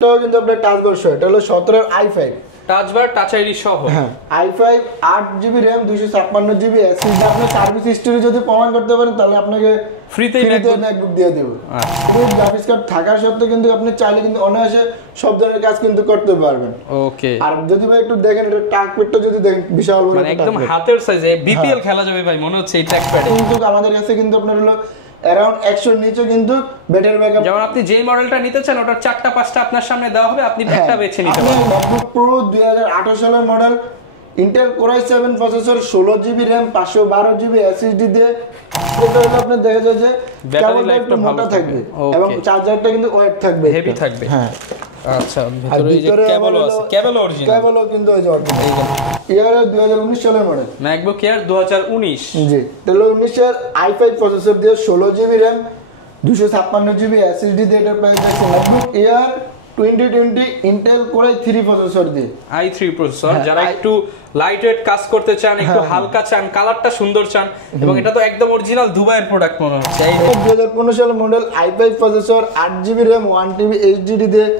এটাও কিন্তু আপনার টাচ বার সহ, এটা হলো 17 i5 টাচ বার টাচ আইডি সহ। হ্যাঁ, i5 8GB RAM 256GB SSD। আপনি সার্ভিস হিস্টরি যদি প্রমাণ করতে পারেন তাহলে আপনাকে ফ্রিতে ম্যাকবুক দিয়ে দেব। কিন্তু গ্রাফিক্স কার্ড থাকার সত্ত্বেও কিন্তু আপনি চাইলে কিন্তু অনায়াসে সব ধরনের কাজ কিন্তু করতে পারবেন। ওকে, আর যদি ভাই একটু দেখেন এটা ট্র্যাকপ্যাডটা যদি দেখেন বিশাল বড়, মানে একদম হাতের সাইজে বিপিএল খেলা যাবে ভাই মনে হচ্ছে এই ট্র্যাকপ্যাডে। কিন্তু আমাদের কাছে কিন্তু আপনার হলো অ্যারাউন্ড 100 নিচে কিন্তু ব্যাটারি ব্যাকআপ। যেমন আপনি যেই মডেলটা নিতে চান ওটার 4টা 5টা আপনার সামনে দেওয়া হবে, আপনি একটা বেছে নিতে পারবেন। MacBook Pro 2018 সালের model, Intel Core i7 processor, 16GB RAM 512GB SSD দিয়ে। এটা হলো আপনি দেখা যায় যে ব্যাটারি লাইফটা ভালো থাকবে এবং চার্জারটা কিন্তু ওয়েট থাকবে, হেভি থাকবে। হ্যাঁ আচ্ছা, ভিতরে এই যে কেবলও আছে, কেবল অরিজিনাল, কেবলও কিন্তু এই যে অরিজিনাল। ইয়ার 2019 সালের মডেল MacBook Air 2019। জি, এটা হলো 19 এর i5 প্রসেসর দিয়ে 16GB RAM 256GB SSD দিয়ে। এটা প্রাইস আছে MacBook Air 2020 Intel Core i3 processor দিয়ে, i3 প্রসেসর। যারা একটু লাইট ওয়েট কাজ করতে চান, একটু হালকা চান, কালারটা সুন্দর চান, এবং এটা তো একদম অরিজিনাল দুবাইয়ের প্রোডাক্ট মনে হচ্ছে। এই 2015 সালের model i5 processor 8GB RAM 1TB HDD দিয়ে।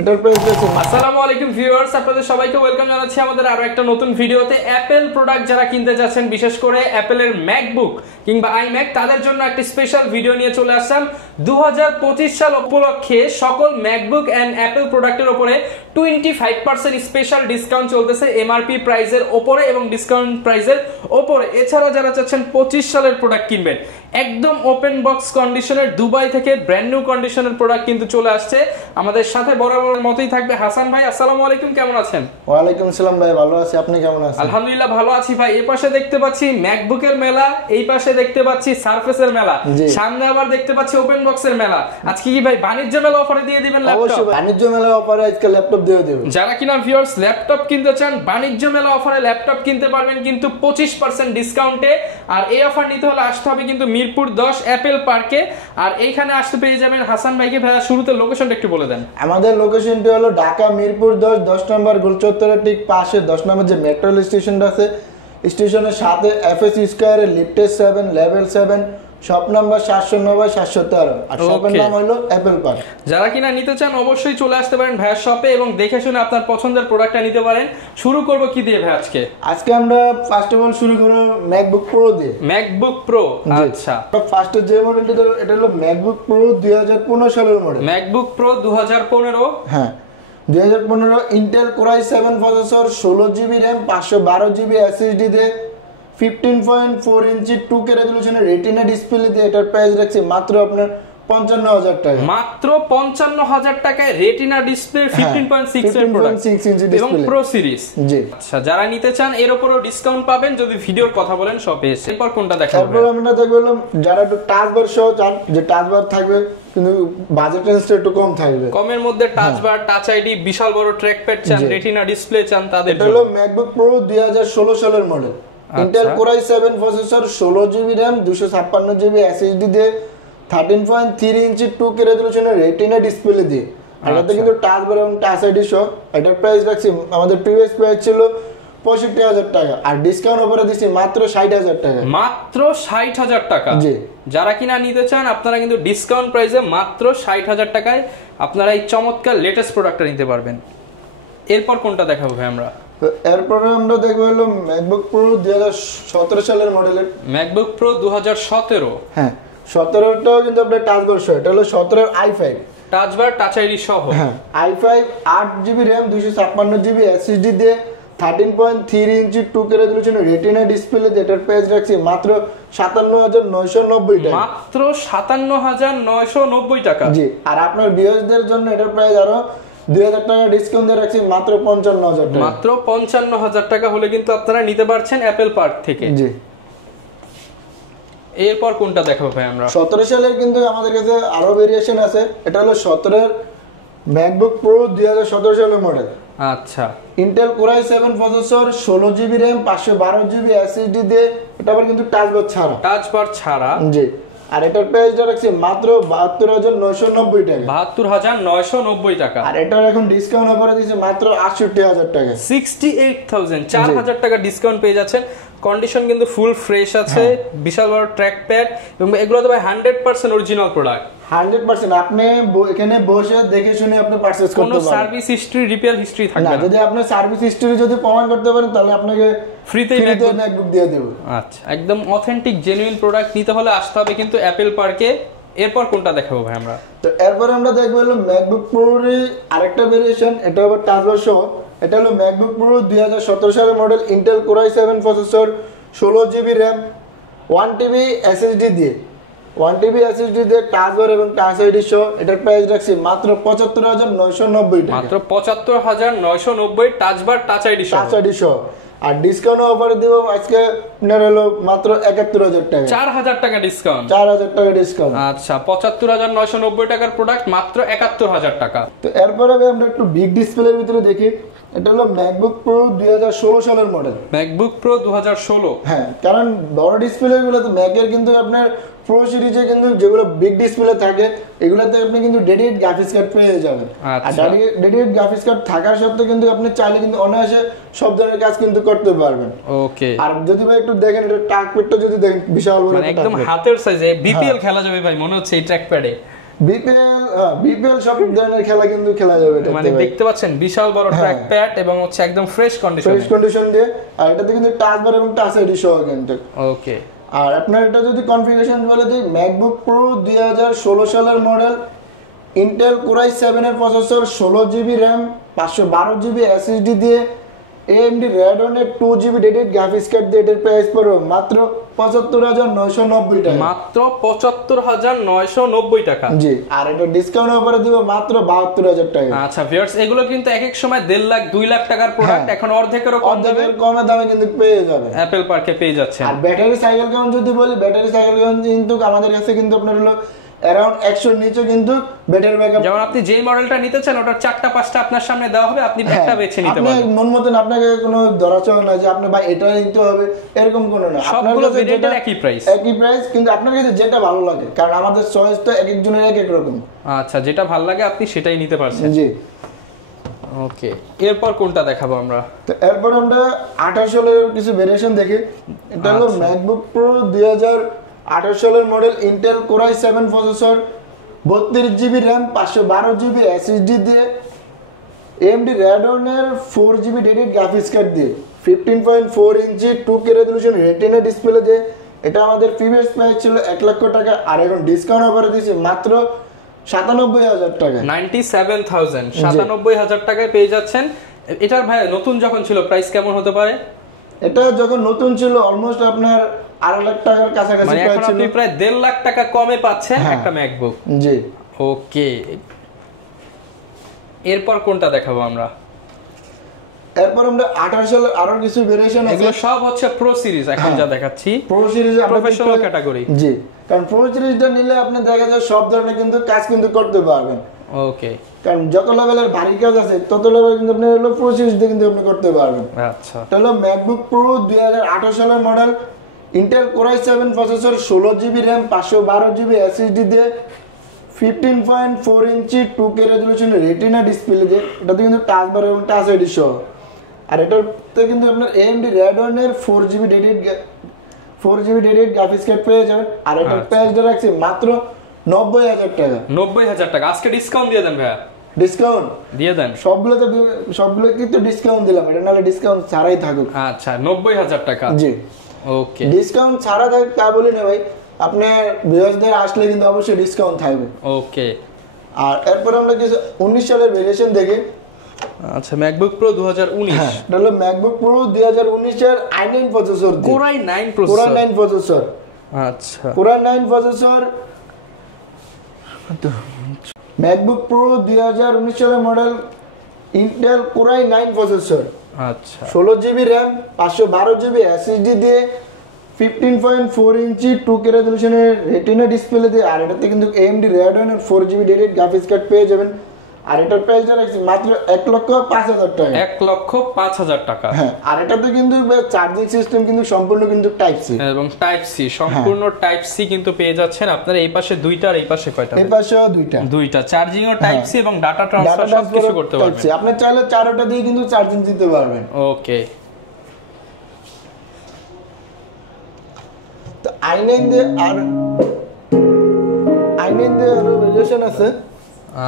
এটার প্রাইস আছে। আসসালামু আলাইকুম ভিউয়ার্স, আপনাদের সবাইকে ওয়েলকাম জানাচ্ছি আমাদের আরো একটা নতুন ভিডিওতে। অ্যাপল প্রোডাক্ট যারা কিনতে যাচ্ছেন, বিশেষ করে অ্যাপলের ম্যাকবুক কিংবা আইম্যাক, তাদের জন্য একটা স্পেশাল ভিডিও নিয়ে চলে আসলাম। 2025 সাল উপলক্ষে সকল ম্যাকবুক এন্ড অ্যাপল প্রোডাক্টের উপরে 25% স্পেশাল ডিসকাউন্ট চলতেছে এমআরপি প্রাইসের উপরে এবং ডিসকাউন্ট প্রাইসের উপরে। এছাড়া যারা চাচ্ছেন 25 সালের প্রোডাক্ট কিনবেন, একদম ওপেন বক্স কন্ডিশনের দুবাই থেকে ব্র্যান্ড নিউ কন্ডিশনের প্রোডাক্ট কিন্তু চলে আসছে। আমাদের সাথে বরাবর মতোই থাকবে হাসান ভাই। আসসালামু আলাইকুম, কেমন আছেন? ওয়ালাইকুম আসসালাম ভাই, ভালো আছি, আপনি কেমন আছেন? আলহামদুলিল্লাহ ভালো আছি ভাই। এই পাশে দেখতে পাচ্ছি ম্যাকবুকের মেলা, এই পাশে দেখতে পাচ্ছি সারফেসের মেলা, সামনে আবার দেখতে পাচ্ছি ওপেন বক্সের মেলা। আজকে কি ভাই বাণিজ্য মেলা অফারে দিয়ে দিবেন ল্যাপটপ? অবশ্যই বাণিজ্য মেলা অফারে আজকে ল্যাপটপ দিয়ে দেব। যারা কিনা ভিউয়ার্স ল্যাপটপ কিনতে চান, বাণিজ্য মেলা অফারে ল্যাপটপ কিনতে পারবেন কিন্তু 25% ডিসকাউন্টে। আর এই অফার নিতে হলে আসতে হবে কিন্তু মিরপুর 10 অ্যাপল পার্কে। আর এইখানে আসতে পেয়ে যাবেন হাসান ভাইকে। ভাইয়া শুরুতে লোকেশনটা একটু বলে দেন। আমাদের লোকেশনটি হলো ঢাকা মিরপুর 10 নম্বর গোলচত্বরের ঠিক পাশে 10 নম্বর যে মেট্রো স্টেশনটা আছে, স্টেশনের সাথে এফএস স্কয়ারে লিফটের 7 লেভেল 7 শপ নাম্বার 709 713। আর শপের নাম হলো অ্যাপল পার্ক। যারা কিনা নিতে চান অবশ্যই চলে আসতে পারেন ভাইয়ার শপে এবং দেখে শুনে আপনার পছন্দের প্রোডাক্টটা নিতে পারেন। শুরু করব কি দিয়ে ভাই আজকে? আজকে আমরা ফার্স্ট অফ অল শুরু করব ম্যাকবুক প্রো দিয়ে। ম্যাকবুক প্রো, আচ্ছা। ফার্স্টে যে মডেলটি এটা হলো ম্যাকবুক প্রো 2015 সালের মডেল। MacBook pro 2015। হ্যাঁ, 2015 Intel core i7 processor, 16GB RAM 512GB SSD দিয়ে, 15.4 ইঞ্চি 2K রেজোলিউশনের রেটিনা ডিসপ্লে দিয়ে। এটার প্রাইস রাখছি মাত্র আপনার 55,000 টাকা। মাত্র 55,000 টাকায় রেটিনা ডিসপ্লে 15.6 এর প্রোডাক্ট এবং প্রো সিরিজ। জি, আচ্ছা, যারা নিতে চান এর উপরও ডিসকাউন্ট পাবেন যদি ভিডিওর কথা বলেন শপে এসে। এরপর কোনটা দেখাবো? তারপর আমরা দেখব যারা একটু টাচ বার সহ চান, যে টাচ বার থাকবে কিন্তু বাজেট রেঞ্জটা একটু কম থাকবে, কমের মধ্যে টাচ বার, টাচ আইডি, বিশাল বড় ট্র্যাকপ্যাড চান, রেটিনা ডিসপ্লে চান, তাদের এটা হলো ম্যাকবুক প্রো 2016 সালের model. Intel core i7 processor, 16GB RAM 256GB SSD দিয়ে, 13.3 ইঞ্চি 2K রেজোলিউশনের রেটিনা ডিসপ্লে দিয়ে। আর এটাতে কিন্তু টাচ বার এবং টাচ আইডি সহ। এটার প্রাইস রাখছি, আমাদের প্রিভিয়াস প্রাইস ছিল 65,000 টাকা, আর ডিসকাউন্ট অফারে দিচ্ছি মাত্র 60,000 টাকা। মাত্র 60,000 টাকা। জি, যারা কিনা নিতে চান আপনারা কিন্তু ডিসকাউন্ট প্রাইসে মাত্র 60,000 টাকায় আপনারা এই চমৎকার লেটেস্ট প্রোডাক্টটা নিতে পারবেন। এরপর কোনটা দেখাবো ভাই আমরা? এরপরে আমরা দেখবো হলো ম্যাকবুক প্রো 2017 সালের মডেলের ম্যাকবুক প্রো 2017। হ্যাঁ, 17টাও কিন্তু আপনার টাচ বার সহ। এটা হলো 17 i5 টাচ বার টাচ আইডি সহ। হ্যাঁ, i5 8GB RAM 256GB SSD দিয়ে, 13.3 ইঞ্চি 2K রেজোলিউশনের রেটিনা ডিসপ্লে দিয়ে। এটার প্রাইস রাখছি মাত্র 57,990 টাকা। মাত্র 57,990 টাকা। জি, আর আপনার ভিউয়ারদের জন্য এটার প্রাইস আরো 2,000 টাকা ডিসকাউন্ট দিয়ে রাখছি মাত্র 55,000 টাকা। মাত্র 55,000 টাকা হলে কিন্তু আপনারা নিতে পারছেন অ্যাপল পার্ক থেকে। জি, এরপর কোনটা দেখাবো ভাই আমরা? 17 সালের কিন্তু আমাদের কাছে আরো ভেরিয়েশন আছে। এটা হলো 17 ম্যাকবুক প্রো 2017 সালের মডেল। আচ্ছা, Intel core i7 processor, 16GB RAM 512GB SSD দিয়ে। এটা আবার কিন্তু টাচ বার ছাড়া। টাচ বার ছাড়া। জি, আর এটার প্রাইসটা রাখছি মাত্র 72,990 টাকা। 72,990 টাকা। আর এটার এখন ডিসকাউন্ট অফারে দিয়েছে মাত্র 68,000 টাকা। 68,000, 4,000 টাকা ডিসকাউন্ট পেয়ে যাচ্ছেন কন্ডিশন কিন্তু ফুল ফ্রেশ আছে, বিশাল বড় ট্র্যাক প্যাড, এবং এগুলো তো ভাই 100% অরিজিনাল প্রোডাক্ট। 100% আপনি এখানে বসে দেখে শুনে আপনি পারচেজ করতে পারবেন। কোনো সার্ভিস হিস্ট্রি, রিপেয়ার হিস্ট্রি থাকবে না। যদি আপনি সার্ভিস হিস্ট্রি যদি প্রমাণ করতে পারেন তাহলে আপনাকে ফ্রিতে ম্যাকবুক দিয়ে দেব। আচ্ছা, একদম অথেন্টিক জেনুইন প্রোডাক্ট নিতে হলে আসতে হবে কিন্তু অ্যাপেল পার্কে। এরপর কোনটা দেখাবো ভাই আমরা? তো এরপর আমরা দেখবো হলো ম্যাকবুক প্রোর আরেকটা ভেরিয়েশন, এটা আবার টাচ বার সহ। এটা হলো ম্যাকবুক প্রো 2017 সালের model, Intel core i7 processor, 16GB RAM, 1TB SSD দিয়ে 1TB SSD দিয়ে টাচ বার এবং টাচ আইডি সহ। এটার প্রাইস রাখছি মাত্র ৭৫,৯৯০ টাকা। মাত্র ৭৫,৯৯০ টাচ বার টাচ আইডি সহ। আর ডিসকাউন্ট অফার দিব আজকে আপনার হলো মাত্র ৭১,০০০ টাকা। ৪,০০০ টাকা ডিসকাউন্ট। ৪,০০০ টাকা ডিসকাউন্ট। আচ্ছা, ৭৫,৯৯০ টাকার প্রোডাক্ট মাত্র ৭১,০০০ টাকা। তো এরপরে আমরা একটু বিগ ডিসপ্লের ভিতরে দেখি। এটা হলো ম্যাকবুক প্রো 2016 সালের মডেল। MacBook pro 2016। হ্যাঁ, কারণ বড় ডিসপ্লে গুলো তো ম্যাকের কিন্তু আপনার প্রো সিরিজে কিন্তু যেগুলো বিগ ডিসপ্লে থাকে এগুলোতে আপনি কিন্তু ডেডিকেটেড গ্রাফিক্স কার্ড পেয়ে যাবেন। আর ডেডিকেটেড গ্রাফিক্স কার্ড থাকার সত্ত্বেও কিন্তু আপনি চাইলে কিন্তু অনায়াসে সব ধরনের কাজ কিন্তু করতে পারবেন। ওকে। আর যদি ভাই একটু দেখেন এটা ট্র্যাক প্যাডটা যদি দেখেন বিশাল বড়, মানে একদম হাতের সাইজে বিপিএল খেলা যাবে ভাই মনে হচ্ছে এই ট্র্যাক প্যাডে। বিপিএল সব ধরনের খেলা কিন্তু খেলা যাবে। মানে দেখতে পাচ্ছেন বিশাল বড় ট্র্যাক প্যাড এবং হচ্ছে একদম ফ্রেশ কন্ডিশন দিয়ে। আর এটাতে কিন্তু টাচ বার এবং টাচ আইডি সহ কিন্তু। ওকে। আর আপনার এটা যদি কনফিগারেশন বলে দিই, ম্যাকবুক প্রো 2016 সালের মডেল, ইন্টেল কোর i7 এর processor, 16GB RAM, 512GB SSD দিয়ে, AMD Radeon এর 2GB ডেডিকেটেড গ্রাফিক্স কার্ড দিয়ে এটার প্রাইস পড়বে মাত্র ৭৫,৯৯০ টাকা। মাত্র ৭৫,৯৯০ টাকা। জি, আর এটা ডিসকাউন্ট অফারে দিব মাত্র ৭২,০০০ টাকা। আচ্ছা ভিউয়ার্স, এগুলো কিন্তু এক এক সময় ১.৫ লাখ ২ লাখ টাকার প্রোডাক্ট এখন অর্ধেকেরও কমে দামে কিন্তু পেয়ে যাবে, অ্যাপেল পার্কে পেয়ে যাচ্ছে। আর ব্যাটারি সাইকেল কাউন্ট যদি বলি, ব্যাটারি সাইকেল কাউন্ট কিন্তু আমাদের কাছে কিন্তু আপনার হলো অ্যারাউন্ড 100 এর নিচে কিন্তু ব্যাটারি ব্যাকআপ। যেমন আপনি যেই মডেলটা নিতে চান ওটার 4টা 5টা আপনার সামনে দেওয়া হবে, আপনি একটা বেছে নিতে পারবেন। আপনি মন মতন, আপনাকে কোনো ধরা চলে না যে আপনি ভাই এটা নিতে হবে এরকম কোনো না। সবগুলো ভেরিয়েন্টের একই প্রাইস, কিন্তু আপনার কাছে যেটা ভালো লাগে, কারণ আমাদের চয়েস তো এক একজনের এক এক রকম। আচ্ছা, যেটা ভালো লাগে আপনি সেটাই নিতে পারছেন। জি। ওকে, এরপর কোনটা দেখাবো আমরা? তো এরপর আমরা 28 সালের কিছু ভেরিয়েশন দেখি। এটা হলো ম্যাকবুক প্রো 2028 সালের model, Intel core i7 processor, 32GB RAM, 512GB SSD দিয়ে, AMD Radeon এর 4GB ডেডিকেটেড গ্রাফিক্স কার্ড দিয়ে, 15.4 ইঞ্চি 2K রেজোলিউশন রেটিনা ডিসপ্লে দিয়ে। এটা আমাদের প্রিভিয়াস প্রাইস ছিল 1 লক্ষ টাকা, আর এখন ডিসকাউন্ট অফারে দিয়েছি মাত্র 97,000 টাকা। 97,000 টাকায় পেয়ে যাচ্ছেন। এটার ভাই নতুন যখন ছিল প্রাইস কেমন হতে পারে? এটা যখন নতুন ছিল অলমোস্ট আপনার 2.5 লাখ টাকার কাছাকাছি মানে এখন আপনি প্রায় 1.5 লাখ টাকা কমে পাচ্ছেন একটা ম্যাকবুক। জি। ওকে, এরপর কোনটা দেখাবো আমরা? এরপর আমরা 28 সালের আরো কিছু ভেরিয়েশন আছে। এগুলো সব হচ্ছে প্রো সিরিজ এখন যা দেখাচ্ছি। প্রো সিরিজে প্রফেশনাল ক্যাটাগরি। জি, কারণ প্রো সিরিজটা নিলে আপনি দেখা যায় সব ধরনের কিন্তু কাজ কিন্তু করতে পারবেন। ওকে, কারণ যত লেভেলের ভারী কাজ আছে তত লেভেল কিন্তু আপনি হলো প্রো সিরিজ দিয়ে কিন্তু আপনি করতে পারবেন। আচ্ছা, এটা হলো ম্যাকবুক প্রো 2028 সালের model, Intel core i7 processor, 16GB RAM, 512GB SSD দিয়ে, 15.4 ইঞ্চি 2K রেজোলিউশন রেটিনা ডিসপ্লে দিয়ে। এটাতে কিন্তু টাচ বার এবং টাচ আইডি সহ। আর এটাতে কিন্তু আপনার AMD Radeon এর 4GB ডেডিকেটেড গ্রাফিক্স কার্ড পেয়ে যাবেন। আর এটার প্রাইসটা রাখছি মাত্র 90,000 টাকা। 90,000 টাকা। আজকে ডিসকাউন্ট দিয়ে দেন ভাইয়া। ডিসকাউন্ট দিয়ে দেন। সবগুলো কিন্তু ডিসকাউন্ট দিলাম, এটা নালে ডিসকাউন্ট ছাড়াই থাকুক। আচ্ছা, 90,000 টাকা। জি। ওকে, ডিসকাউন্ট ছাড়া থাকুক তা বলি না ভাই, আপনার ভিউয়ারদের আসলে কিন্তু অবশ্যই ডিসকাউন্ট থাকবে। ওকে। আর এরপর আমরা কিছু 19 সালের ভেরিয়েশন দেখি। আচ্ছা, ম্যাকবুক প্রো 2019। এটা হলো ম্যাকবুক প্রো 2019 এর i9 processor, core i9 processor. আচ্ছা, core i9 processor. MacBook pro 2019 সালের model, Intel core i9 processor. আচ্ছা, 16GB RAM, 512GB SSD দিয়ে, 15.4 ইঞ্চি 2K রেজোলিউশনের রেটিনা ডিসপ্লে দিয়ে। আর এটাতে কিন্তু AMD Radeon এর 4GB ডেডিকেটেড গ্রাফিক্স কার্ড পেয়ে যাবেন। আর এটার প্রাইসটা রাখছি মাত্র 1,05,000 টাকা। 1,05,000 টাকা। হ্যাঁ, আর এটাতে কিন্তু চার্জিং সিস্টেম কিন্তু সম্পূর্ণ কিন্তু টাইপ সি এবং টাইপ সি, সম্পূর্ণ টাইপ সি কিন্তু পেয়ে যাচ্ছেন আপনারা। এই পাশে দুইটা আর এই পাশে কয়টা? এই পাশেও দুইটা চার্জিং ও টাইপ সি এবং ডাটা ট্রান্সফার সব কিছু করতে পারবেন। আপনি চাইলে চারটা দিয়ে কিন্তু চার্জিং দিতে পারবেন। ওকে, i9 দিয়ে আর i9 দিয়ে আরো ভেরিয়েশন আছে।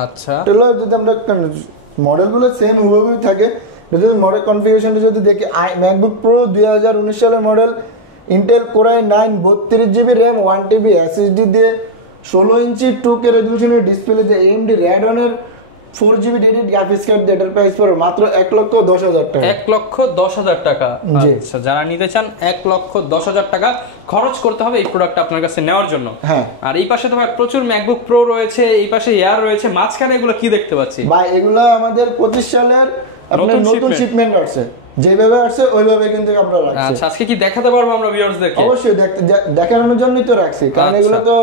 আচ্ছা তাহলে যদি আমরা মডেলগুলো সেম হুবহু থাকে, যদি মডেল কনফিগারেশনটা যদি দেখি, ম্যাকবুক প্রো 2019 সালের model, Intel core i9 32GB RAM 1TB SSD দিয়ে 16 ইঞ্চি 2K রেজলিউশনের ডিসপ্লে দিয়ে AMD Radeon 4GB dedicated graphics card দিয়ে এটার প্রাইস পড়ে মাত্র 1,10,000 টাকা। 1,10,000 টাকা। আচ্ছা যারা নিতে চান 1,10,000 টাকা খরচ করতে হবে এই প্রোডাক্টটা আপনার কাছে নেওয়ার জন্য। হ্যাঁ, আর এই পাশে তো ভাই প্রচুর ম্যাকবুক প্রো রয়েছে, এই পাশে এয়ার রয়েছে, মাঝখানে এগুলো কি দেখতে পাচ্ছি ভাই? এগুলো আমাদের 25 সালের আপনার নতুন শিপমেন্ট আসছে, যেভাবে আসছে ওইভাবে কিন্তু আমরা রাখছি। আচ্ছা আজকে কি দেখাতে পারবো আমরা ভিউয়ার্সদেরকে? অবশ্যই দেখানোর জন্যই তো রাখছি, কারণ এগুলো তো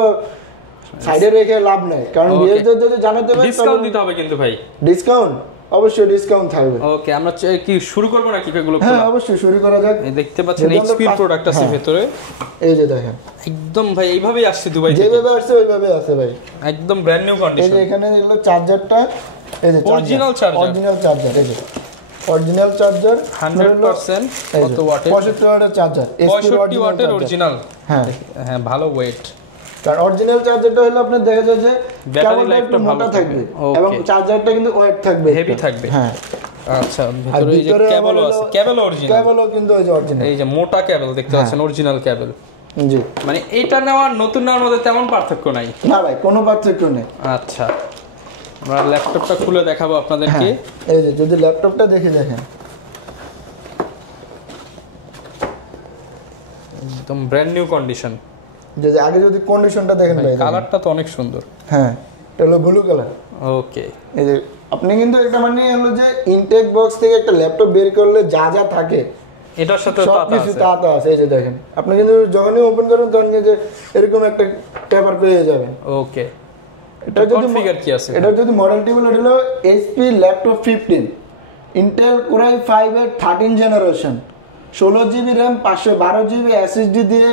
সাইডে রেখে লাভ নাই, কারণ ভিউয়ারদের যদি জানাতে পারে ডিসকাউন্ট দিতে হবে কিন্তু ভাই। ডিসকাউন্ট অবশ্যই ডিসকাউন্ট থাকবে। ওকে আমরা কি শুরু করব নাকি এগুলো? হ্যাঁ অবশ্যই শুরু করা যাক। এই দেখতে পাচ্ছেন এইচপি প্রোডাক্ট আছে ভিতরে, এই যে দেখেন একদম ভাই এইভাবেই আসছে দুবাই থেকে, যেভাবে আসছে ওইভাবে আছে ভাই, একদম ব্র্যান্ড নিউ কন্ডিশন। এই যে এখানে হলো চার্জারটা, এই যে অরিজিনাল চার্জার, অরিজিনাল চার্জার, এই যে অরিজিনাল চার্জার 100% কত ওয়াটের? 65 ওয়াটের চার্জার, 65 ওয়াটের অরিজিনাল। হ্যাঁ হ্যাঁ ভালো ওয়েট, কারণ অরিজিনাল চার্জারটা হলো আপনার দেখা যায় যে ব্যাটারি লাইফটা ভালো থাকবে এবং চার্জারটা কিন্তু ওয়েট থাকবে, হেভি থাকবে। হ্যাঁ আচ্ছা ভিতরে এই যে কেবল আছে, কেবল অরিজিনাল, কেবলও কিন্তু এই যে অরিজিনাল, এই যে মোটা কেবল দেখতে পাচ্ছেন অরিজিনাল কেবল। জি মানে এটা নেওয়ার নতুন নেওয়ার মধ্যে তেমন পার্থক্য নাই না ভাই, কোনো পার্থক্য নেই। আচ্ছা আমরা ল্যাপটপটা খুলে দেখাবো আপনাদেরকে। এই যে যদি ল্যাপটপটা দেখে দেখেন একদম ব্র্যান্ড নিউ কন্ডিশন। যদি আগে যদি কন্ডিশনটা দেখেন ভাই, কালারটা তো অনেক সুন্দর। হ্যাঁ এটা হলো ব্লু কালার। ওকে এই যে আপনি কিন্তু এটা মানে হলো যে ইনটেক বক্স থেকে একটা ল্যাপটপ বের করলে যা যা থাকে এটার সাথে সবকিছু তাতা আছে। এই যে দেখেন আপনি কিন্তু যখনই ওপেন করেন তখন যে এরকম একটা পেপার পেয়ে যাবেন। ওকে এটা যদি কনফিগার কি আছে? এটা যদি মডেলটি হলো HP laptop 15 Intel core i5 এর 13 generation 16GB RAM 512GB SSD দিয়ে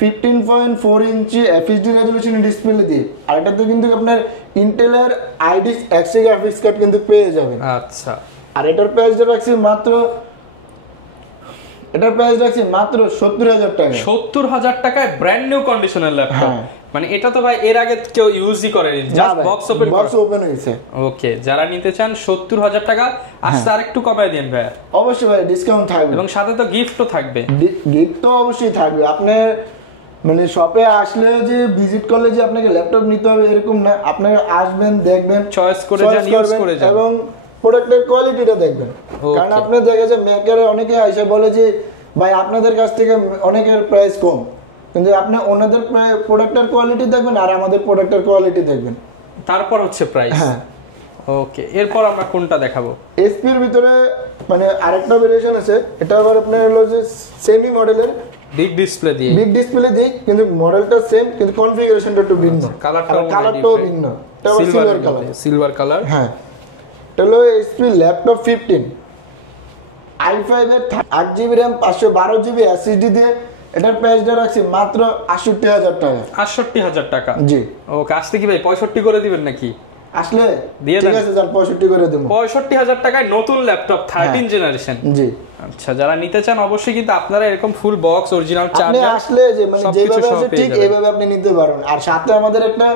15.4 ইঞ্চি FHD রেজলিউশন ডিসপ্লে দিয়ে, আর এটাতে কিন্তু আপনার ইন্টেলের আইডিস এক্স গ্রাফিক্স কার্ড কিন্তু পেয়ে যাবেন। আচ্ছা আর এটার প্রাইসটা রাখছি মাত্র 70,000 টাকা। 70,000 টাকায় ব্র্যান্ড নিউ কন্ডিশনের ল্যাপটপ। মানে এটা তো ভাই এর আগে কেউ ইউজই করেনি, জাস্ট বক্স ওপেন হয়েছে। ওকে যারা নিতে চান 70,000 টাকা আসতে আরেকটু কমায় দেন ভাই। অবশ্যই ভাই ডিসকাউন্ট থাকবে এবং সাথে তো গিফটও থাকবে। গিফট তো অবশ্যই থাকবে। আপনি মানে শপে আসলে যে ভিজিট করলে যে আপনাকে ল্যাপটপ নিতে হবে এরকম না, আপনি আসবেন দেখবেন চয়েস করে যান, ইউজ করে যান এবং প্রোডাক্টের কোয়ালিটিটা দেখবেন। কারণ আপনি দেখে যে মেকারে অনেকে এসে বলে যে ভাই আপনাদের কাছ থেকে অনেকের প্রাইস কম, কিন্তু আপনি ওনাদের প্রোডাক্টের কোয়ালিটি দেখবেন আর আমাদের প্রোডাক্টের কোয়ালিটি দেখবেন, তারপর হচ্ছে প্রাইস। হ্যাঁ ওকে এরপর আমরা কোনটা দেখাবো? SP এর ভিতরে মানে আরেকটা ভেরিয়েশন আছে, এটা আবার আপনার হলো যে সেমি মডেলের বিগ ডিসপ্লে দিয়ে, কিন্তু মডেলটা সেম কিন্তু কনফিগারেশনটা একটু ভিন্ন, কালারটাও ভিন্ন। এটা সিলভার কালার। হ্যাঁ এটা হলো HP ল্যাপটপ 15 i5 এর 8GB RAM 512GB SSD দিয়ে এটার প্রাইসটা রাখছি মাত্র 68,000 টাকা। 68,000 টাকা জি। ওকে আসতে কি ভাই 65 করে দিবেন নাকি? আসলে দিয়ে দেন, ঠিক আছে যান 65 করে দেব। 65,000 টাকায় নতুন ল্যাপটপ 13 জেনারেশন। জি আচ্ছা যারা নিতে চান অবশ্যই কিন্তু আপনারা এরকম ফুল বক্স অরিজিনাল আপনি চার্জার আসলে যে মানে যেভাবে আছে ঠিক এইভাবে আপনি নিতে পারবেন। আর সাথে আমাদের একটা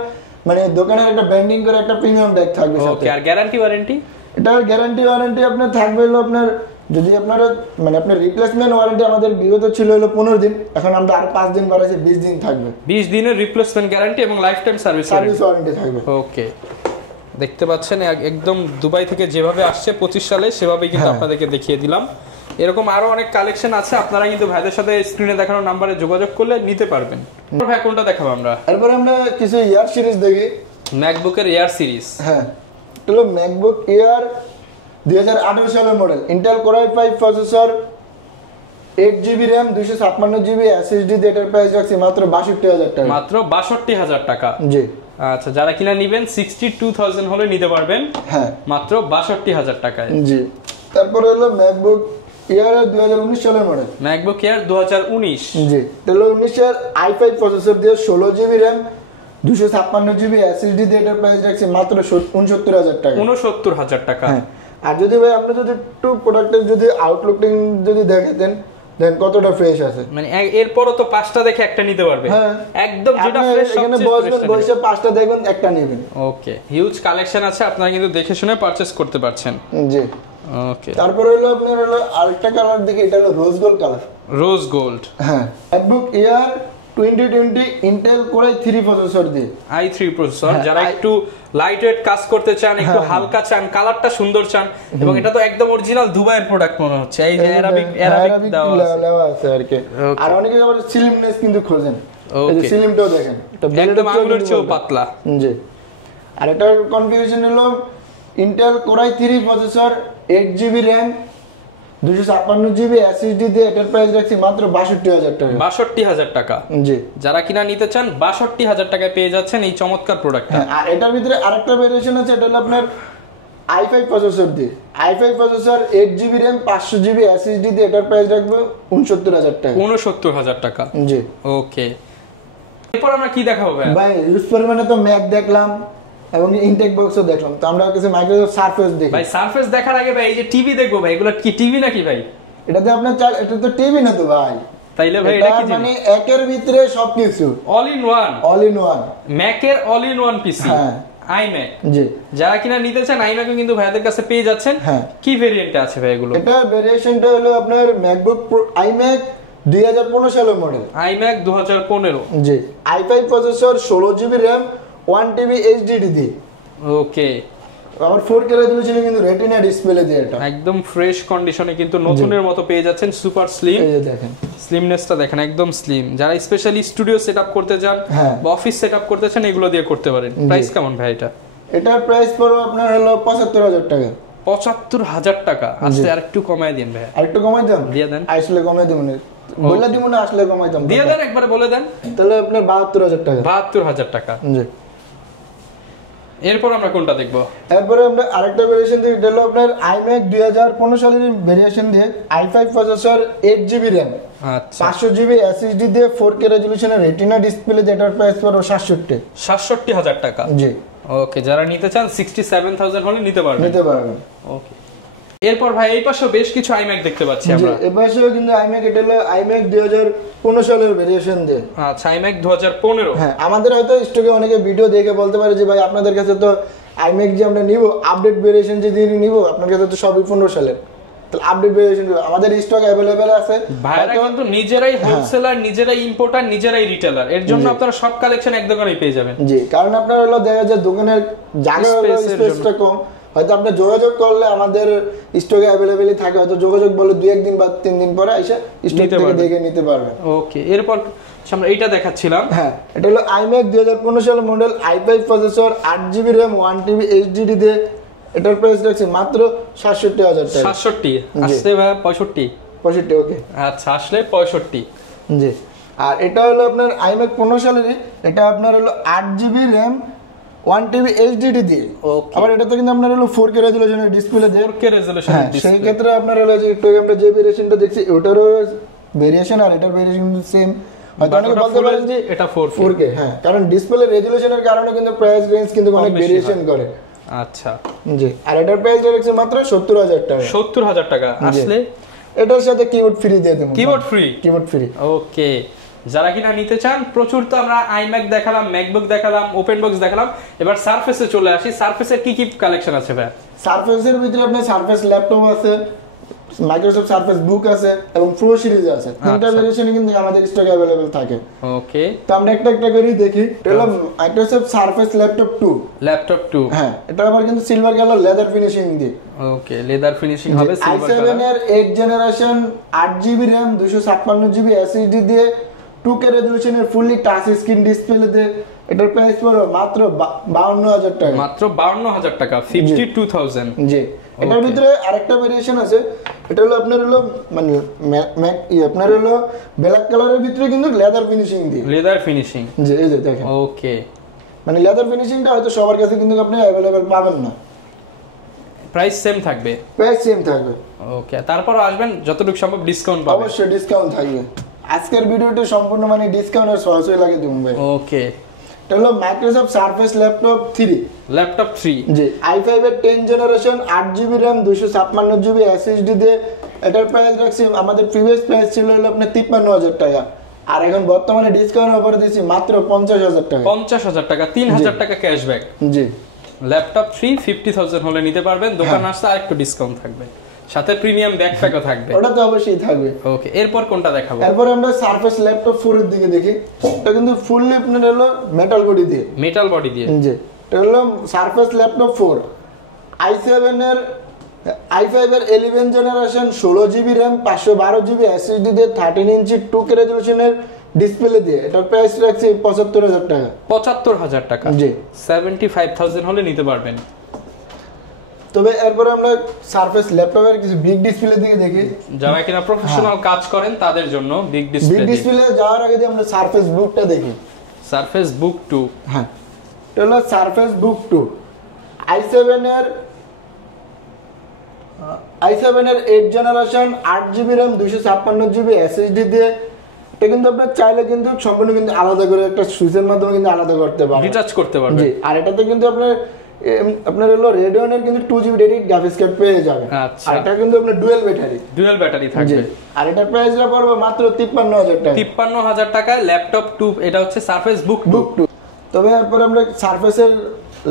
মানে দোকানের একটা ব্র্যান্ডিং করে একটা প্রিমিয়াম ব্যাগ থাকবে সাথে। ওকে আর গ্যারান্টি ওয়ারেন্টি? এটার গ্যারান্টি ওয়ারেন্টি আপনার থাকবে হলো আপনার যদি আপনারা মানে আপনার রিপ্লেসমেন্ট ওয়ারেন্টি আমাদের বিগত ছিল হলো 15 দিন, এখন আমরা আর 5 দিন বাড়াইছি 20 দিন থাকবে। 20 দিনের রিপ্লেসমেন্ট গ্যারান্টি এবং লাইফ টাইম সার্ভিস ওয়ারেন্টি থাকবে। ওকে দেখতে পাচ্ছেন একদম দুবাই থেকে যেভাবে আসছে 25 সালে সেভাবেই কিন্তু আপনাদেরকে দেখিয়ে দিলাম। এরকম আরো অনেক কালেকশন আছে, আপনারা কিন্তু ভাইদের সাথে স্ক্রিনে দেখানো নম্বরে যোগাযোগ করলে নিতে পারবেন। ভাই কোনটা দেখাবো আমরা? এরপর আমরা কিছু ইয়ার সিরিজ দেখি। ম্যাকবুকের এয়ার সিরিজ। হ্যাঁ এটা হলো ম্যাকবুক এয়ার 2018 সালের model, Intel core i5 processor 8GB RAM 256GB SSD দিয়ে এটার প্রাইস রাখছি মাত্র 62,000 টাকা। মাত্র 62,000 টাকা। জি আচ্ছা যারা কিনা নেবেন 62,000 হলে নিতে পারবেন। হ্যাঁ মাত্র 62,000 টাকায়। জি তারপর হলো ম্যাকবুক এয়ার 2019 সালের মডেল, ম্যাকবুক এয়ার 2019। জি এটা হলো 19 এর i5 প্রসেসর দিয়ে 16GB RAM 256GB SSD দিয়ে এটার প্রাইস রাখছি মাত্র 69,000 টাকা। 69,000 টাকা। আর যদি ভাই আমরা যদি একটু প্রোডাক্টের যদি আউটলুকিং যদি দেখাতেন দেন কতটা ফ্রেশ আছে, মানে এরপরও তো 5টা দেখে একটা নিতে পারবে। হ্যাঁ একদম যেটা ফ্রেশ এখানে বসবেন, বসে 5টা দেখবেন একটা নেবেন। ওকে, হিউজ কালেকশন আছে, আপনারা কিন্তু দেখে শুনে পারচেজ করতে পারছেন। জি ওকে, তারপর হলো আপনার হলো আরেকটা কালার দেখে, এটা হলো rose gold colour. Rose gold, হ্যাঁ MacBook Air 2020 Intel Core i3 processor দিয়ে, i3 প্রসেসর। যারা একটু লাইট ওয়েট কাজ করতে চান, একটু হালকা চান, কালারটা সুন্দর চান, এবং এটা তো একদম অরিজিনাল দুবাইয়ের প্রোডাক্ট মনে হচ্ছে। এই যে অ্যারাবিক দেওয়া আছে আর কি। আর অনেকে আবার স্লিমনেস কিন্তু খোঁজেন, এই যে স্লিমটাও দেখেন, এটা একদম আঙুলের চেয়েও পাতলা। জি, আর এটার কনফিগারেশন হলো Intel Core i3 processor, 8GB RAM, 256GB SSD দিয়ে। এটার প্রাইস রাখছি মাত্র 62,000 টাকা। 62,000 টাকা। জি, যারা কিনা নিতে চান 62,000 টাকায় পেয়ে যাচ্ছেন এই চমৎকার প্রোডাক্টটা। আর এটার ভিতরে আরেকটা ভেরিয়েশন আছে, এটা হলো আপনার i5 প্রসেসর দিয়ে। i5 processor, 8GB RAM, 500GB SSD দিয়ে। এটার প্রাইস রাখবো 69,000 টাকা। 69,000 টাকা। জি, ওকে, এরপর আমরা কি দেখাবো ভাই? ইউজ পরিমাণে তো ম্যাক দেখলাম এবং ইনটেক বক্সও দেখলাম, তো আমরা কাছে মাইক্রোসফট সারফেস দেখি। ভাই সারফেস দেখার আগে ভাই এই যে টিভি দেখবো ভাই, এগুলো কি টিভি নাকি ভাই? এটাতে আপনার এটা তো টিভি না তো ভাই, তাইলে ভাই এটা কি মানে একের ভিতরে সবকিছু, all in one. All in one ম্যাকের অল ইন ওয়ান পিসি। হ্যাঁ, iMac। জি, যারা কিনা নিতে চান iMac কিন্তু ভাইদের কাছে পেয়ে যাচ্ছেন। হ্যাঁ, কি ভেরিয়েন্টে আছে ভাই এগুলো? এটা ভেরিয়েশনটা হলো আপনার ম্যাকবুক iMac 2015 সালের মডেল। iMac 2015। জি, i5 processor, 16GB RAM, 1TB HDD দিয়ে। ওকে, আমার 4K রেজোলিউশনে কিন্তু রেটিনা ডিসপ্লে দিয়ে, এটা একদম ফ্রেশ কন্ডিশনে কিন্তু নতুনের মতো পেয়ে যাচ্ছেন। সুপার স্লিম, এই যে দেখেন স্লিমনেসটা দেখেন, একদম স্লিম। যারা স্পেশালি স্টুডিও সেটআপ করতে চান বা অফিস সেটআপ করতে চান, এগুলো দিয়ে করতে পারেন। প্রাইস কেমন ভাই এটা? এটার প্রাইস পড়বে আপনার হলো 75,000 টাকা। 75,000 টাকা। আস্তে আরেকটু কমায় দিন ভাই। আরেকটু কমাই দেন? দিয়ে দেন, আসলে কমাই দেব না, বলে দিব না, আসলে কমাই দাম দিয়ে দেন, একবার বলে দেন। তাহলে আপনার 72,000 টাকা। 72,000 টাকা। জি, এরপর আমরা কোনটা দেখবো? এরপরে আমরা আরেকটা ভেরিয়েশন দিয়ে, এটা হলো আপনার iMac 2015 সালের ভেরিয়েশন দিয়ে, i5 প্রসেসর, 8GB RAM, আচ্ছা, 500GB SSD দিয়ে, 4K রেজোলিউশনের রেটিনা ডিসপ্লে দিয়ে। এটার প্রাইস পড়বে 67,000 টাকা। জি, ওকে, যারা নিতে চান 67,000 হলে নিতে পারবেন। ওকে, এরপর ভাই এই পাশেও বেশ কিছু iMac দেখতে পাচ্ছি আমরা। এই পাশেও কিন্তু iMac, এটা হলো iMac 2015 সালের ভেরিয়েশন দিয়ে। আচ্ছা, iMac 2015। হ্যাঁ, আমাদের হয়তো স্টকে অনেকে ভিডিও দেখে বলতে পারে যে ভাই আপনাদের কাছে তো iMac যে আমরা নিব, আপডেট ভেরিয়েশন যে দিয়ে নিব, আপনার কাছে তো সবই 15 সালের, তাহলে আপডেট ভেরিয়েশন আমাদের স্টক अवेलेबल আছে। ভাইরা কিন্তু নিজেরাই হোলসেলার, নিজেরাই ইম্পোর্টার, নিজেরাই রিটেলার, এর জন্য আপনারা সব কালেকশন এক দোকানেই পেয়ে যাবেন। জি, কারণ আপনার হলো দেখা যায় দোকানের জায়গা হলো স্পেসটা কম, হয়তো আপনি যোগাযোগ করলে আমাদের স্টকে अवेलेबल থাকে, হয়তো যোগাযোগ বলে 2-1 দিন বা 3 দিন পরে এসে স্টক থেকে দেখে নিতে পারবেন। ওকে, এরপর আমরা এইটা দেখাচ্ছিলাম। হ্যাঁ, এটা হলো iMac 2015 সালের model, i5 processor, 8GB RAM, 1TB HDD দিয়ে। এটার প্রাইস রাখছি মাত্র 67,000 টাকা। 67 আসলে ভাই 65। ওকে, আচ্ছা, আসলে 65। জি, আর এটা হলো আপনার iMac 15 সালের, এটা আপনার হলো 8GB RAM, 1TB HDD দিয়ে। আবার এটাতে কিন্তু আপনার হলো 4K রেজোলিউশনের ডিসপ্লে দিয়ে। 4K রেজোলিউশনের display. সেই ক্ষেত্রে আপনার হলো যে একটু আমরা যে ভেরিয়েশনটা দেখছি, ওটারও ভেরিয়েশন আর এটার ভেরিয়েশন কিন্তু সেম। হয়তো অনেকে বলতে পারেন যে এটা 4K। হ্যাঁ, কারণ ডিসপ্লে রেজোলিউশনের কারণে কিন্তু প্রাইস রেঞ্জ কিন্তু অনেক ভেরিয়েশন করে। আচ্ছা, জি, আর এটার প্রাইস রাখছে মাত্র 70,000 টাকা। 70,000 টাকা। আসলে এটার সাথে কিবোর্ড ফ্রি দিয়ে দেব। Keyboard free? Keyboard free. Okay, যারা কিনা নিতে চান, প্রচুর তো আমরা iMac দেখালাম, ম্যাকবুক দেখালাম, ওপেন বক্স দেখালাম, এবার সারফেসে চলে আসি। সারফেসের কি কি কালেকশন আছে ভাই? সারফেসের ভিতরে আপনার সারফেস ল্যাপটপ আছে, মাইক্রোসফট সারফেস বুক আছে এবং প্রো সিরিজ আছে। তিনটা ভেরিয়েশনে কিন্তু আমাদের স্টকে अवेलेबल থাকে। ওকে, তো আমরা একটা একটা করে দেখি। এটা হলো মাইক্রোসফট সারফেস ল্যাপটপ 2। ল্যাপটপ 2। হ্যাঁ, এটা আবার কিন্তু সিলভার কালার লেদার ফিনিশিং দিয়ে। ওকে, লেদার ফিনিশিং হবে, সিলভার i7 কালার। এর 8 generation, 8GB RAM, 256GB SSD দিয়ে, 2K রেজোলিউশনের ফুললি টাচ স্ক্রিন ডিসপ্লে দিয়ে। এটার প্রাইস পড়বে মাত্র 52,000 টাকা। মাত্র 52,000 টাকা, 52,000। জি, এটার ভিতরে আরেকটা ভেরিয়েশন আছে। এটা হলো আপনার হলো মানে আপনার হলো ব্ল্যাক কালারের ভিতরে কিন্তু লেদার ফিনিশিং দিয়ে। Leather finishing. জি, এই যে দেখেন। ওকে, মানে লেদার ফিনিশিংটা হয়তো সবার কাছে কিন্তু আপনি अवेलेबल পাবেন না। প্রাইস সেম থাকবে? প্রাইস সেম থাকবে। ওকে, তারপর আসবেন যতটুকু সম্ভব ডিসকাউন্ট পাবেন। অবশ্যই ডিসকাউন্ট থাকবে। আজকের ভিডিওটা সম্পূর্ণ মানে ডিসকাউন্ট আর সহজই লাগে তুমি ভাই। ওকে, এটা হলো মাইক্রোসফট সারফেস ল্যাপটপ 3। ল্যাপটপ 3 জি i5 এর 10 generation 8GB RAM 256GB SSD দিয়ে এটার প্রাইস রাখছি আমাদের প্রিভিয়াস প্রাইস ছিল হলো আপনার 53000 টাকা আর এখন বর্তমানে ডিসকাউন্ট অফার দিয়েছি মাত্র 50000 টাকা 50000 টাকা 3000 টাকা ক্যাশব্যাক জি ল্যাপটপ 3 50000 হলে নিতে পারবেন দোকান আসতে আরেকটু ডিসকাউন্ট থাকবে সাথে প্রিমিয়াম ব্যাকপ্যাকও থাকবে ওটা তো অবশ্যই থাকবে ওকে এরপর কোনটা দেখাবো এরপর আমরা সারফেস ল্যাপটপ 4 এর দিকে দেখি এটা কিন্তু ফুললি আপনার হলো মেটাল বডি দিয়ে মেটাল বডি দিয়ে জি এটা হলো সারফেস ল্যাপটপ 4 i7 এর i5 এর 11 generation 16GB RAM 512GB SSD দিয়ে 13 ইঞ্চি 2K রেজোলিউশনের ডিসপ্লে দিয়ে এটার প্রাইস রাখছি 75000 টাকা 75000 টাকা জি 75000 হলে নিতে পারবেন তবে এরপর আমরা সারফেস ল্যাপটপের কিছু বিগ ডিসপ্লে দিকে দেখি যারা কিনা প্রফেশনাল কাজ করেন তাদের জন্য বিগ বিগ ডিসপ্লে ডিসপ্লে যাওয়ার আগে যে আমরা সারফেস বুকটা দেখি সারফেস বুক 2 হ্যাঁ এটা হলো সারফেস বুক 2 i7 এর 8 generation 8GB RAM 256GB SSD দিয়ে এটা কিন্তু আপনি চাইলে কিন্তু সম্পূর্ণ কিন্তু আলাদা করে একটা সুইচের মাধ্যমে কিন্তু আলাদা করতে পারবেন রিচার্জ করতে পারবেন জি আর এটাতে কিন্তু আপনার হলো রেডিয়নের কিন্তু 2GB ডেডিকেটেড গ্রাফিক্স কার্ড পেয়ে যাবেন আচ্ছা। আর এটা কিন্তু আপনার ডুয়াল ব্যাটারি জি থাকবে আর এটার প্রাইসটা পড়বে মাত্র 53000 টাকা 53000 টাকায় ল্যাপটপ 2 এটা হচ্ছে সারফেস বুক 2 বুক 2 তবে এরপর আমরা সারফেসের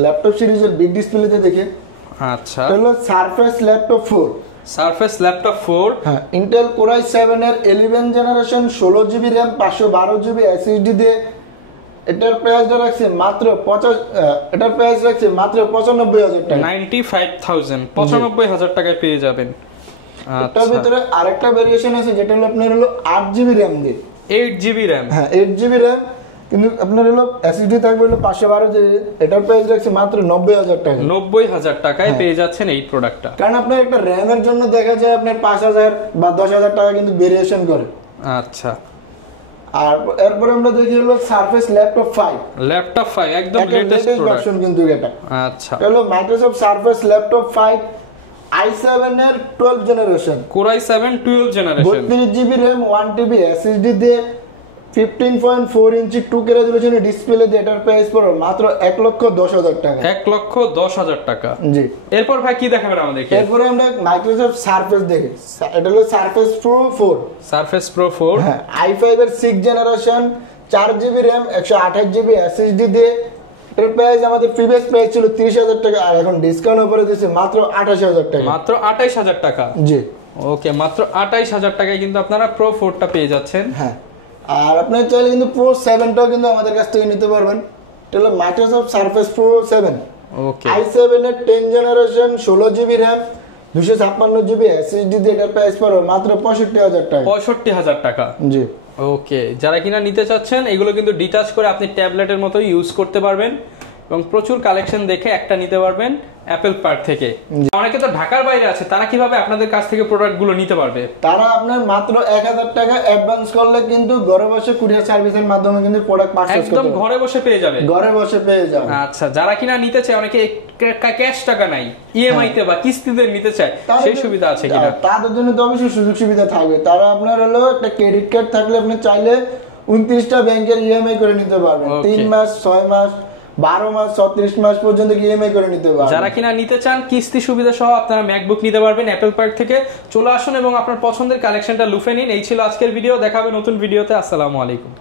ল্যাপটপ সিরিজের বিগ ডিসপ্লেতে দেখি আচ্ছা এটা হলো সারফেস ল্যাপটপ 4 সারফেস ল্যাপটপ 4 হ্যাঁ ইন্টেল কোর i7 এর 11 generation 16GB RAM 512GB SSD দিয়ে এটার প্রাইসটা রাখছে মাত্র 95000 টাকা 95000 95000 টাকায় পেয়ে যাবেন এটার আচ্ছা ভিতরে আরেকটা ভেরিয়েশন আছে যেটা হলো আপনার হলো 8GB RAM দিয়ে 8GB RAM হ্যাঁ 8GB RAM কিন্তু আপনার হলো SSD থাকবে হলো 512GB এটার প্রাইস রাখছে মাত্র 90000 টাকা 90000 টাকায় পেয়ে যাচ্ছেন এই প্রোডাক্টটা কারণ আপনার একটা RAM এর জন্য দেখা যায় আপনার 5000 বা 10000 টাকা কিন্তু ভেরিয়েশন করে আচ্ছা আর এরপর আমরা দেখি হলো সারফেস ল্যাপটপ 5 ল্যাপটপ 5 একদম লেটেস্ট প্রোডাক্ট ভার্সন কিন্তু এটা আচ্ছা হলো মাইক্রোসফট সারফেস ল্যাপটপ 5 i7 এর 12 generation core i7 12 generation 32GB RAM 1TB SSD দিয়ে 15.4 ইঞ্চি 2K রেজোলিউশনের ডিসপ্লে দিয়ে এটার প্রাইস পড়বে মাত্র 1,10,000 টাকা 1,10,000 টাকা জি এরপর ভাই কি দেখাবেন আমাদেরকে এরপরে আমরা মাইক্রোসফট সারফেস দেখি এটা হলো সারফেস প্রো 4 সারফেস প্রো 4 হ্যাঁ i5 এর 6 generation 4GB RAM 128GB SSD দিয়ে এর প্রাইস আমাদের প্রিভিয়াস প্রাইস ছিল 30000 টাকা আর এখন ডিসকাউন্ট অফারে দিয়েছে মাত্র 28000 টাকা মাত্র 28000 টাকা জি ওকে মাত্র 28000 টাকায় কিন্তু আপনারা প্রো 4টা পেয়ে যাচ্ছেন হ্যাঁ আর আপনার চাইলে কিন্তু প্রো 7টাও কিন্তু আমাদের কাছ থেকে নিতে পারবেন এটা হলো মাইক্রোসফট সারফেস প্রো 7 ওকে i7 এর 10 generation 16GB RAM 256GB SSD দিয়ে এটার প্রাইস পড়বে মাত্র 65000 টাকা 65000 টাকা জি ওকে যারা কিনা নিতে চাচ্ছেন এগুলো কিন্তু ডিটাচ করে আপনি ট্যাবলেটের মতো ইউজ করতে পারবেন এবং প্রচুর কালেকশন দেখে একটা নিতে পারবেন অ্যাপেল পার্ক থেকে অনেকে তো ঢাকার বাইরে আছে তারা কিভাবে আপনাদের কাছ থেকে প্রোডাক্টগুলো নিতে পারবে তারা আপনার মাত্র 1000 টাকা অ্যাডভান্স করলে কিন্তু ঘরে বসে কুরিয়ার সার্ভিসের মাধ্যমে কিন্তু প্রোডাক্ট পারচেজ করতে একদম ঘরে বসে পেয়ে যাবে ঘরে বসে পেয়ে যাবে আচ্ছা যারা কিনা নিতে চায় অনেকে ক্যাশ টাকা নাই ইএমআই তে বা কিস্তিতে নিতে চায় সেই সুবিধা আছে কিনা তাদের জন্য তো অবশ্যই সুযোগ সুবিধা থাকবে তারা আপনার হলো একটা ক্রেডিট কার্ড থাকলে আপনি চাইলে 29টা ব্যাংকের ইএমআই করে নিতে পারবেন 3 মাস 6 মাস 12 মাস 36 মাস পর্যন্ত ইএমআই করে নিতে পারবেন যারা কিনা নিতে চান কিস্তি সুবিধা সহ আপনারা ম্যাকবুক নিতে পারবেন অ্যাপল পার্ক থেকে চলে আসুন এবং আপনার পছন্দের কালেকশনটা লুফে নিন এই ছিল আজকের ভিডিও দেখা হবে নতুন ভিডিওতে আসসালামু আলাইকুম